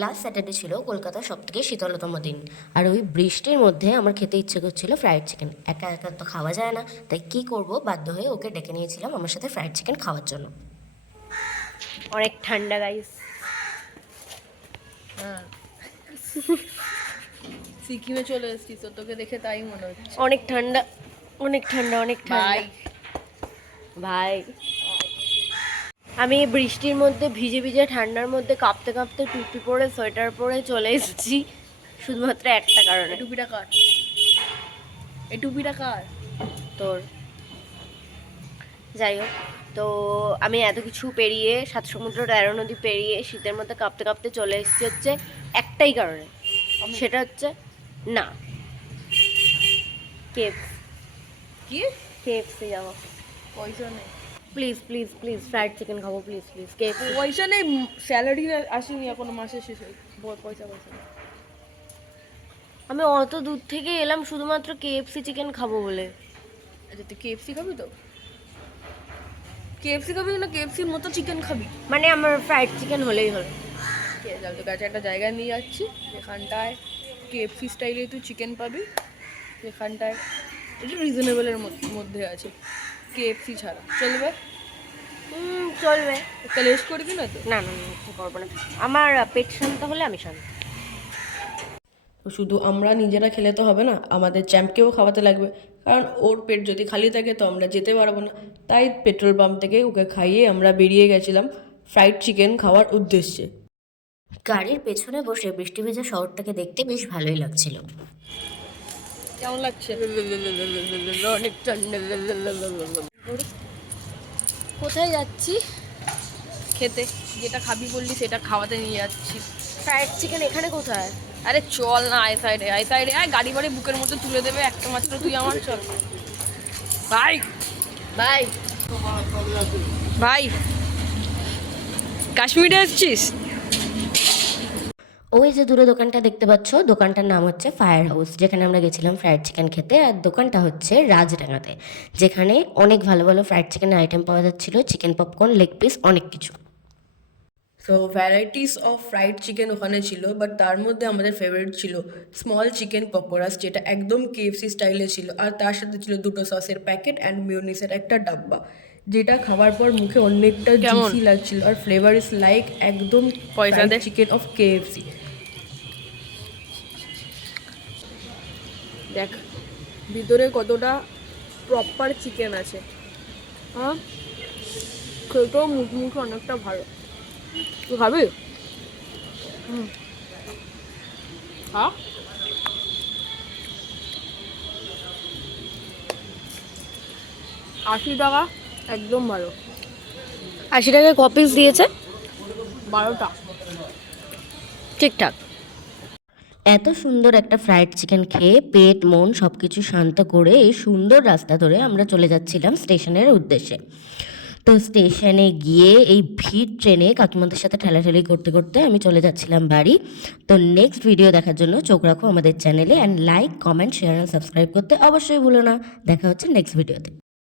Last Saturday ছিল কলকাতার সবথেকে শীতলতম দিন, আর ওই বৃষ্টির মধ্যে আমার খেতে ইচ্ছে করছিল ফ্রাইড চিকেন। একা একা তো খাওয়া যায় না, তাই কি করব, বাধ্য হয়ে ওকে ডেকে নিয়েছিলাম আমার সাথে ফ্রাইড চিকেন খাওয়ার জন্য। অনেক ঠান্ডা গাইস। হ্যাঁ, সিকিমে চলে এসেছিস তো, তোকে দেখে তাই মনে হচ্ছে। অনেক ঠান্ডা, অনেক ঠান্ডা, অনেক ঠান্ডা ভাই। আমি বৃষ্টির মধ্যে ভিজে ভিজে ঠান্ডার মধ্যে কাঁপতে কাঁপতে টুপি পরে সোয়েটার পরে চলে এসেছি শুধুমাত্র একটা কারণে। টুপিটা কার? এই টুপিটা কার? তোর। যাই হোক, তো আমি এত কিছু পেরিয়ে 7 সমুদ্র 13 নদী পেরিয়ে শীতের মধ্যে কাঁপতে কাঁপতে চলে এসেছি হচ্ছে একটাই কারণে, সেটা হচ্ছে না কেএফসি যাবো। পয়সা নেই, please please please fried chicken খাবো, প্লিজ প্লিজ কেএফসি। পয়সা নেই, স্যালারি আসেনি এখনো, মাসের শেষে পয়সা নেই। আমি অত দূর থেকে এলাম শুধুমাত্র কেএফসি চিকেন খাবো বলে। আচ্ছা, তুই কেএফসি খাবি তো? কেএফসি খাবি না কেএফসির মতো চিকেন খাবি? মানে আমার ফ্রাইড চিকেন হলেই হলো। তোর কাছে একটা জায়গায় নিয়ে যাচ্ছি, যেখানটায় কেএফসি স্টাইলে তুই চিকেন পাবি, যেখানটায় একটু রিজনেবলের মধ্যে আছে, কেএফসি ছাড়া চলবে? চলবে। তাহলে এস করবি না তো? না না না, করবো না। আমার পেট শান্ত হলে আমি শান্ত। শুধু আমরা নিজেরা খেলে তো হবে না, আমাদের চ্যাম্পকেও খাওয়াতে লাগবে, কারণ ওর পেট যদি খালি থাকে তো আমরা যেতে পারবো না। তাই পেট্রোল পাম্প থেকে ওকে খাইয়ে আমরা বেরিয়ে গেছিলাম ফ্রাইড চিকেন খাওয়ার উদ্দেশ্যে। গাড়ির পেছনে বসে বৃষ্টি ভেজা শহরটাকে দেখতে বেশ ভালোই লাগছিল। কেমন লাগছে? অনেক ঠান্ডা। কোথায় যাচ্ছি? খেতে। যেটা খাবি বললি সেটা খাওয়াতে নিয়ে যাচ্ছি। ফ্রাইড চিকেন এখানে কোথায়? আরে চল না, আয় সাইডে আয়, গাড়ি বাড়ি বুকের মধ্যে তুলে দেবে একটা মাত্র তুই আমার। চল ভাই, বাই ভাই কাশ্মীরে এসছিস? ওই যে দূরে দোকানটা দেখতে পাচ্ছ, দোকানটার নাম হচ্ছে ফায়ার হাউস, যেখানে আমরা গেছিলাম ফ্রাইড চিকেন খেতে। আর দোকানটা হচ্ছে রাজডাঙ্গাতে, যেখানে অনেক ভালো ভালো ফ্রাইড চিকেনের আইটেম পাওয়া যাচ্ছিল, চিকেন পপকর্ন, লেগ পিস, অনেক কিছু। So varieties of fried chicken ওখানে ছিল, বাট তার মধ্যে আমাদের ফেভারিট ছিল স্মল চিকেন পকোড়াস, যেটা একদম কেএফসি স্টাইলে ছিল, আর তার সাথে ছিল 2টো সসের প্যাকেট অ্যান্ড মিউনিসের একটা ডাব্বা, যেটা খাবার পর মুখে অনেকটা জুসি লাগছিল, আর ফ্লেভার ইজ লাইক একদম চিকেন অফ কেএফসি। দেখ ভিতরে কতটা প্রপার চিকেন আছে, হ্যাঁ খেতেও মুখে অনেকটা ভালো। তুই খাবি? হ্যাঁ, 80 টাকা, একদম ভালো। 80 টাকায় ক পিস দিয়েছে? 12টা। ঠিকঠাক। এত সুন্দর একটা ফ্রাইড চিকেন খেয়ে পেট মন সব কিছু শান্ত করে এই সুন্দর রাস্তা ধরে আমরা চলে যাচ্ছিলাম স্টেশনের উদ্দেশ্যে। তো স্টেশনে গিয়ে এই ভিড় ট্রেনে কাকিমাদের সাথে ঠেলাঠেলি করতে করতে আমি চলে যাচ্ছিলাম বাড়ি। তো নেক্সট ভিডিও দেখার জন্য চোখ রাখো আমাদের চ্যানেলে, and like, comment, share and subscribe করতে অবশ্যই ভুলো না। দেখা হচ্ছে নেক্সট ভিডিওতে।